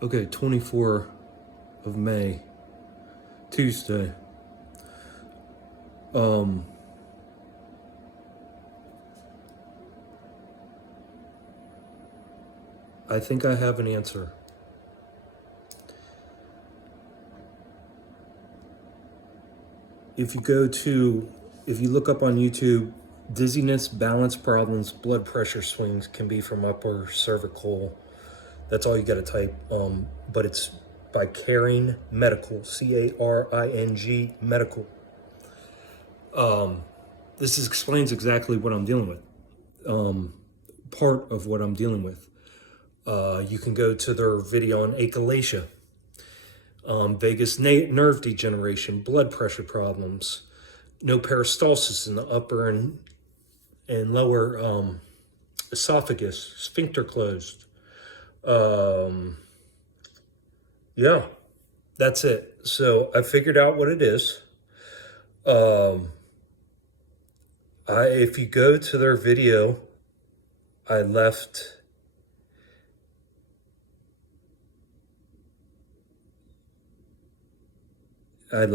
Okay, 24 of May, Tuesday. I think I have an answer. If you look up on YouTube, dizziness, balance problems, blood pressure swings can be from upper cervical. That's all you got to type. But it's by Caring Medical, Caring Medical. This explains exactly what I'm dealing with. Part of what I'm dealing with. You can go to their video on achalasia, vagus nerve degeneration, blood pressure problems, no peristalsis in the upper and lower esophagus, sphincter closed. Yeah, that's it. So I figured out what it is. If you go to their video, I left a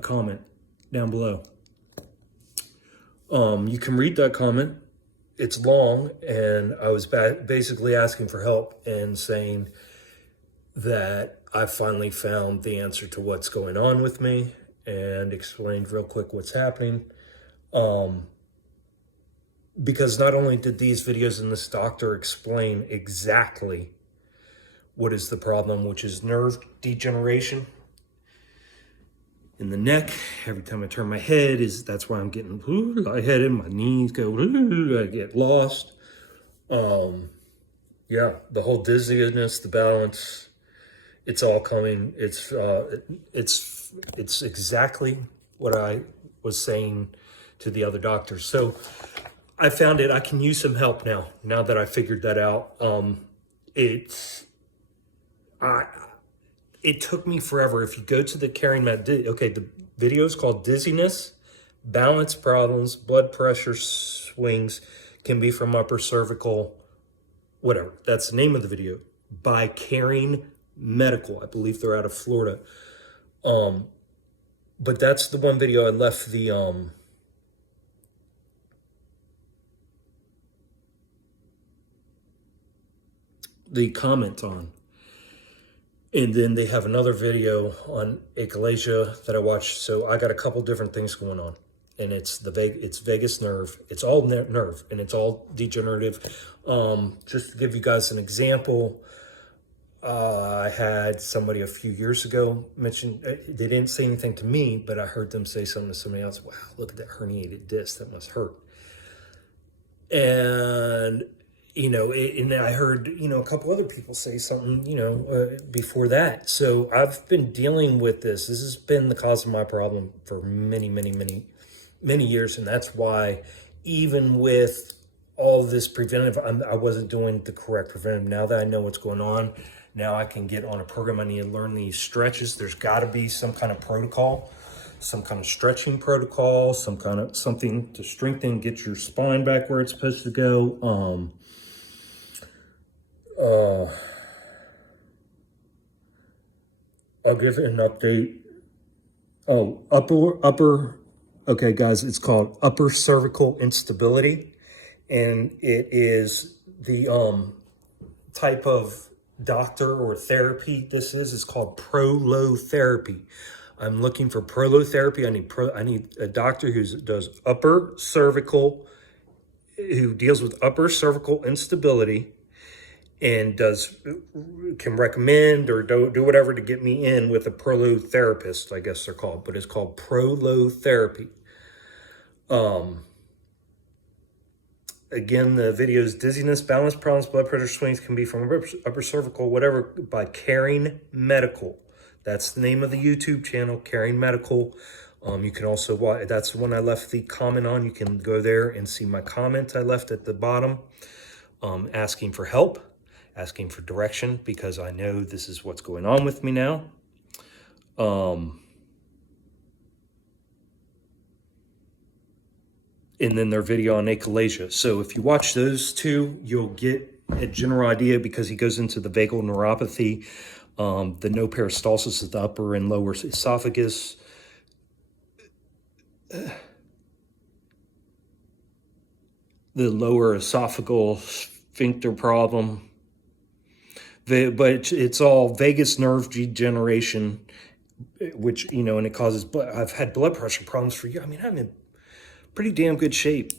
comment down below. You can read that comment. It's long, and I was basically asking for help and saying that I finally found the answer to what's going on with me and explained real quick what's happening. Because not only did these videos and this doctor explain exactly what is the problem, which is nerve degeneration in the neck. Every time I turn my head, that's why I'm getting lightheaded. My knees go, I get lost. Yeah, the whole dizziness, the balance, it's all coming. It's exactly what I was saying to the other doctors. So I found it. I can use some help now that I figured that out. It took me forever. If you go to the the video is called Dizziness, Balance Problems, Blood Pressure Swings Can Be from Upper Cervical, whatever. That's the name of the video, by Caring Medical. I believe they're out of Florida. But that's the one video I left the comment on. And then they have another video on achalasia that I watched. So I got a couple different things going on, and it's vagus nerve. It's all nerve, and it's all degenerative. Just to give you guys an example, I had somebody a few years ago mention, they didn't say anything to me, but I heard them say something to somebody else. Wow, look at that herniated disc. That must hurt. And and I heard, a couple other people say something, before that. So I've been dealing with this. This has been the cause of my problem for many, many, many, many years. And that's why even with all this preventive, I wasn't doing the correct preventive. Now that I know what's going on, now I can get on a program. I need to learn these stretches. There's got to be some kind of protocol, some kind of stretching protocol, something to strengthen, get your spine back where it's supposed to go. I'll give it an update. Oh, upper. Okay, guys, it's called upper cervical instability, and it is the type of doctor or therapy this is. It's called prolotherapy. I'm looking for prolotherapy. I need a doctor who does upper cervical, who deals with upper cervical instability, and can recommend or do whatever to get me in with a prolotherapist, I guess they're called, but it's called prolotherapy. Again, the video is Dizziness, Balance Problems, Blood Pressure Swings Can Be from Upper Cervical, whatever, by Caring Medical. That's the name of the YouTube channel, Caring Medical. You can also watch, that's the one I left the comment on. You can go there and see my comment I left at the bottom, asking for help, asking for direction, because I know this is what's going on with me now. and then their video on achalasia. So if you watch those two, you'll get a general idea, because he goes into the vagal neuropathy, the no peristalsis of the upper and lower esophagus, the lower esophageal sphincter problem. But it's all vagus nerve degeneration, which, you know, and it causes, I've had blood pressure problems for years. I mean, I'm in pretty damn good shape,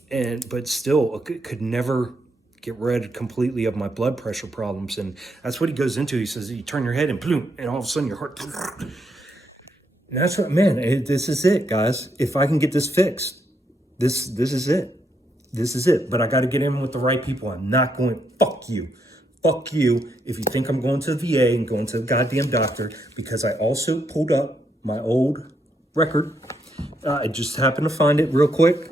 but still could never get rid completely of my blood pressure problems. And that's what he goes into. He says, you turn your head and bloom, and all of a sudden your heart. And that's what, man, this is it, guys. If I can get this fixed, this is it. This is it. But I got to get in with the right people. I'm not going, fuck you. Fuck you if you think I'm going to the VA and going to the goddamn doctor, because I also pulled up my old record. I just happened to find it real quick.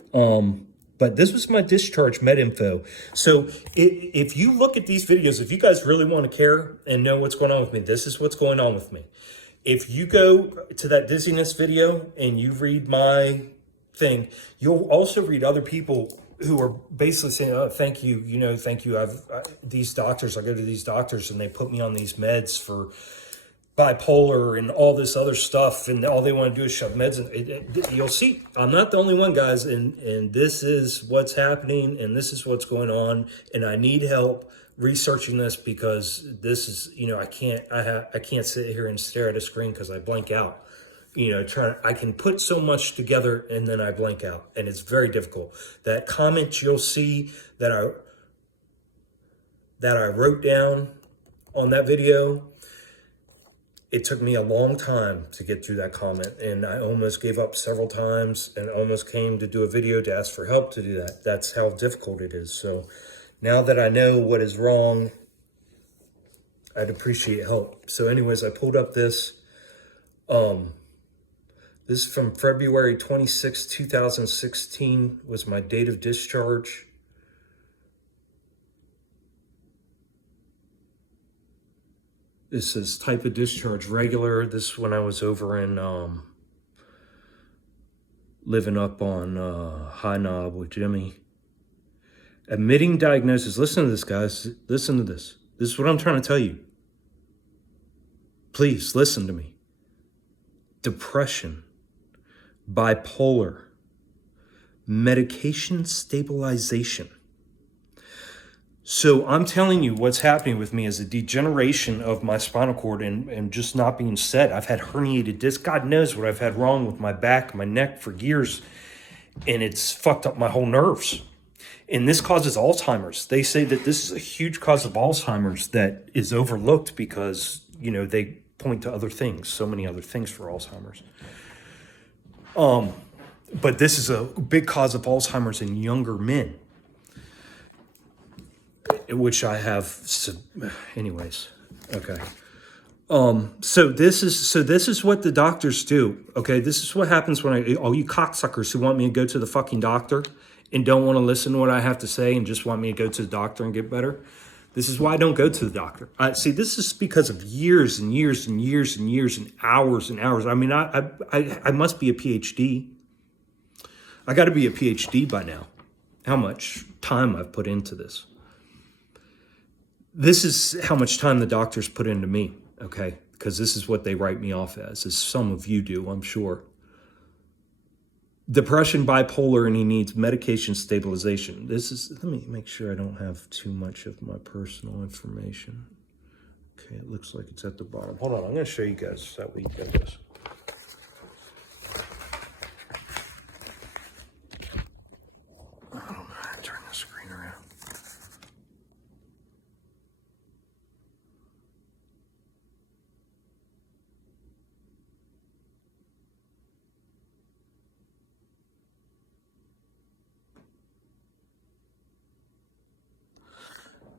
But this was my discharge med info. So if you look at these videos, if you guys really want to care and know what's going on with me, this is what's going on with me. If you go to that dizziness video and you read my thing, you'll also read other people who are basically saying, oh, thank you, you know, thank you. These doctors, I go to these doctors and they put me on these meds for bipolar and all this other stuff, and all they want to do is shove meds in. You'll see, I'm not the only one, guys, and this is what's happening, and this is what's going on, and I need help researching this, because this is, you know, I can't sit here and stare at a screen because I blank out. You know, I can put so much together and then I blank out, and it's very difficult. That comment you'll see that I wrote down on that video, it took me a long time to get through that comment, and I almost gave up several times and almost came to do a video to ask for help to do that. That's how difficult it is. So now that I know what is wrong, I'd appreciate help. So anyways, I pulled up this. This is from February 26, 2016 was my date of discharge. This is type of discharge regular. This is when I was over in living up on High Knob with Jimmy. Admitting diagnosis. Listen to this, guys. Listen to this. This is what I'm trying to tell you. Please listen to me. Depression, bipolar, medication stabilization. So I'm telling you what's happening with me is a degeneration of my spinal cord and just not being set. I've had herniated disc. God knows what I've had wrong with my back, my neck for years, and it's fucked up my whole nerves. And this causes Alzheimer's. They say that this is a huge cause of Alzheimer's that is overlooked because, you know, they point to other things, so many other things for Alzheimer's. But this is a big cause of Alzheimer's in younger men, which I have. Anyways, okay. So this is what the doctors do. Okay, this is what happens when all you cocksuckers who want me to go to the fucking doctor and don't want to listen to what I have to say and just want me to go to the doctor and get better. This is why I don't go to the doctor. See, this is because of years and years and years and years and hours and hours. I mean, I must be a PhD. I got to be a PhD by now. How much time I've put into this. This is how much time the doctors put into me, okay? Because this is what they write me off as some of you do, I'm sure. Depression, bipolar, and he needs medication stabilization. Let me make sure I don't have too much of my personal information. Okay, it looks like it's at the bottom. Hold on, I'm going to show you guys that way you get this. I don't know how to turn the screen around.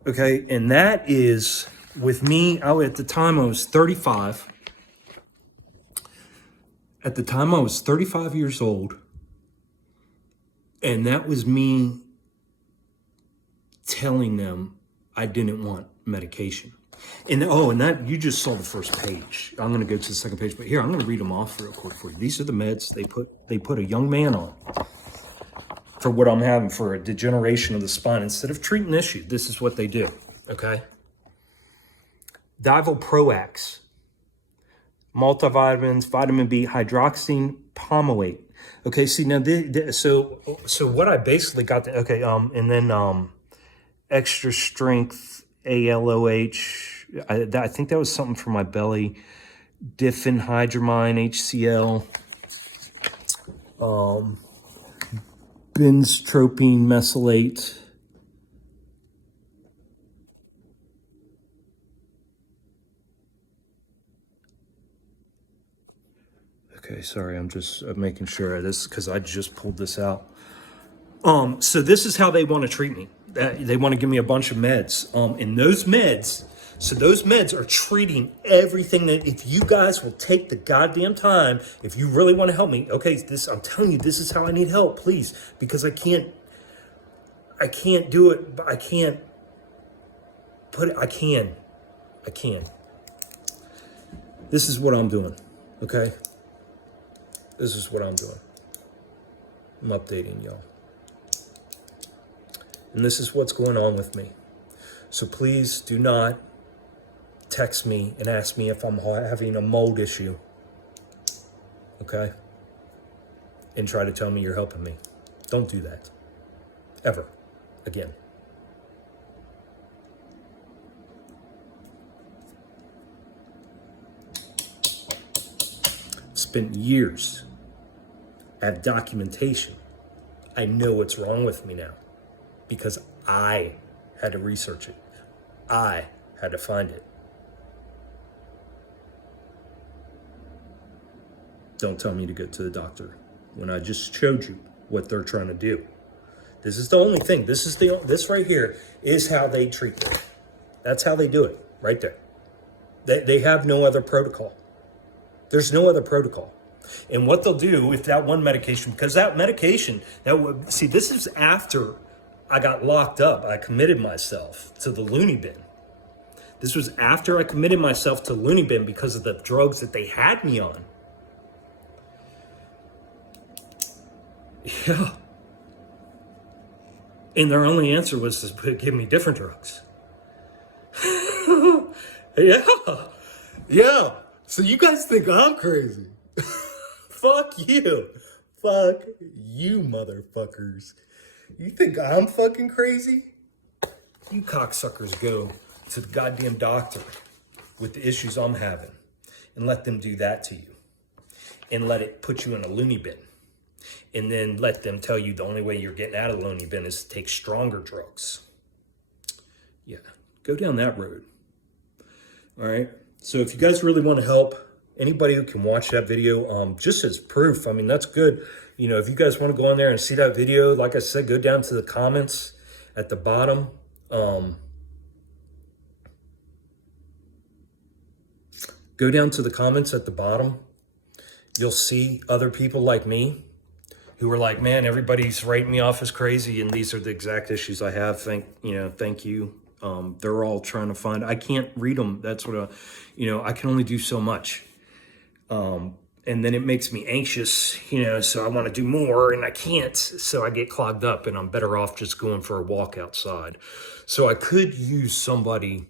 Okay, and that is, with me, at the time I was 35. At the time I was 35 years old, and that was me telling them I didn't want medication. And that you just saw the first page. I'm going to go to the second page, but here, I'm going to read them off real quick for you. These are the meds they put a young man on. for what I'm having for a degeneration of the spine. Instead of treating the issue, this is what they do, okay? Divalproax, multivitamins, vitamin B, hydroxine palmate. Okay, see now, so what I basically got, and then extra strength ALOH. I think that was something for my belly. Diphenhydramine HCl. Benztropine mesylate. Okay, sorry, I'm just making sure of this because I just pulled this out. So this is how they want to treat me. They want to give me a bunch of meds. And those meds, so those meds are treating everything that, if you guys will take the goddamn time, if you really want to help me, okay, I'm telling you, this is how I need help, please, because I can't do it, but I can. This is what I'm doing, okay? This is what I'm doing. I'm updating y'all. And this is what's going on with me. So please do not text me and ask me if I'm having a mold issue, okay? And try to tell me you're helping me. Don't do that, ever, again. Spent years at documentation. I know what's wrong with me now because I had to research it. I had to find it. Don't tell me to go to the doctor when I just showed you what they're trying to do. This is the only thing. This right here is how they treat it. That's how they do it, right there. They have no other protocol. There's no other protocol. And what they'll do if that one medication, because that medication, this is after I got locked up. I committed myself to the loony bin. This was after I committed myself to loony bin because of the drugs that they had me on. Yeah. And their only answer was to give me different drugs. Yeah. Yeah. So you guys think I'm crazy. Fuck you. Fuck you, motherfuckers. You think I'm fucking crazy? You cocksuckers go to the goddamn doctor with the issues I'm having and let them do that to you. And let it put you in a loony bin. And then let them tell you the only way you're getting out of the loony bin is to take stronger drugs. Yeah, go down that road. All right. So if you guys really want to help, anybody who can watch that video, just as proof, I mean, that's good. You know, if you guys want to go on there and see that video, like I said, go down to the comments at the bottom. Go down to the comments at the bottom. You'll see other people like me who are like, man, everybody's writing me off as crazy, and these are the exact issues I have. Thank you. They're all trying to find. I can't read them. That's what I can only do so much. And then it makes me anxious, so I want to do more and I can't. So I get clogged up and I'm better off just going for a walk outside. So I could use somebody,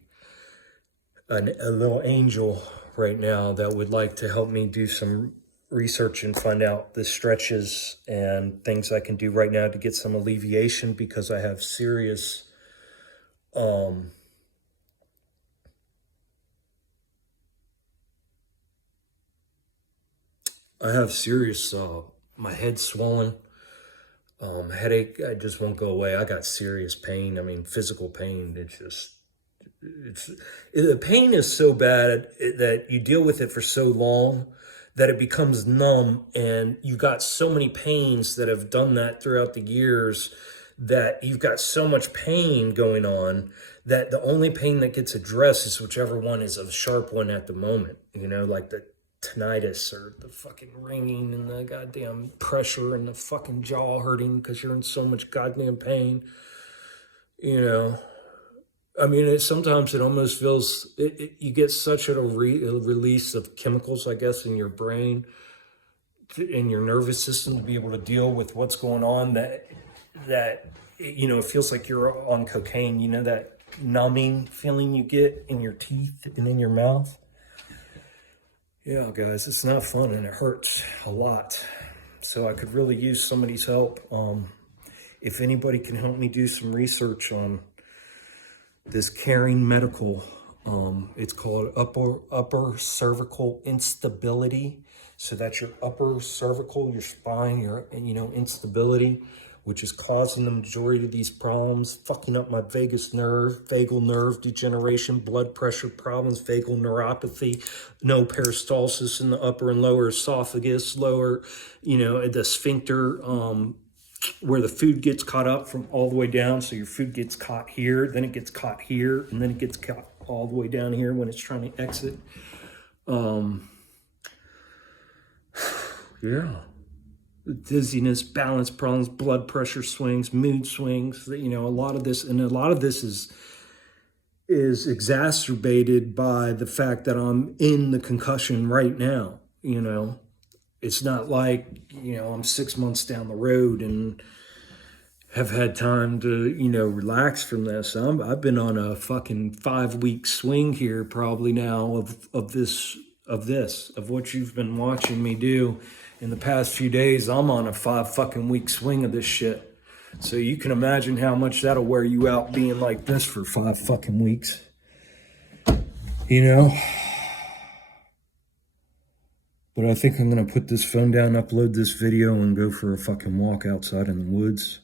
a little angel right now that would like to help me do some research and find out the stretches and things I can do right now to get some alleviation, because I have serious, my head's swollen, headache, I just won't go away. I got serious pain. I mean, physical pain. The pain is so bad that you deal with it for so long that it becomes numb, and you've got so many pains that have done that throughout the years, that you've got so much pain going on that the only pain that gets addressed is whichever one is a sharp one at the moment, like the tinnitus or the fucking ringing and the goddamn pressure and the fucking jaw hurting because you're in so much goddamn pain. I mean, sometimes it almost feels, you get such a release of chemicals, I guess, in your brain, in your nervous system, to be able to deal with what's going on, that you know, it feels like you're on cocaine, you know, that numbing feeling you get in your teeth and in your mouth. Yeah, guys, it's not fun and it hurts a lot. So I could really use somebody's help. If anybody can help me do some research on this caring medical, it's called upper cervical instability. So that's your upper cervical, your spine, your, you know, instability, which is causing the majority of these problems, fucking up my vagal nerve degeneration, blood pressure problems, vagal neuropathy, no peristalsis in the upper and lower esophagus, lower, you know, the sphincter, where the food gets caught up from all the way down. So your food gets caught here, then it gets caught here, and then it gets caught all the way down here when it's trying to exit. Yeah. Dizziness, balance problems, blood pressure swings, mood swings, you know, a lot of this is exacerbated by the fact that I'm in the concussion right now. You know, it's not like, you know, I'm 6 months down the road and have had time to, you know, relax from this. I've been on a fucking 5-week swing here probably now of what you've been watching me do in the past few days. I'm on a 5 fucking week swing of this shit. So you can imagine how much that'll wear you out being like this for 5 fucking weeks. You know? But I think I'm gonna put this phone down, upload this video, and go for a fucking walk outside in the woods.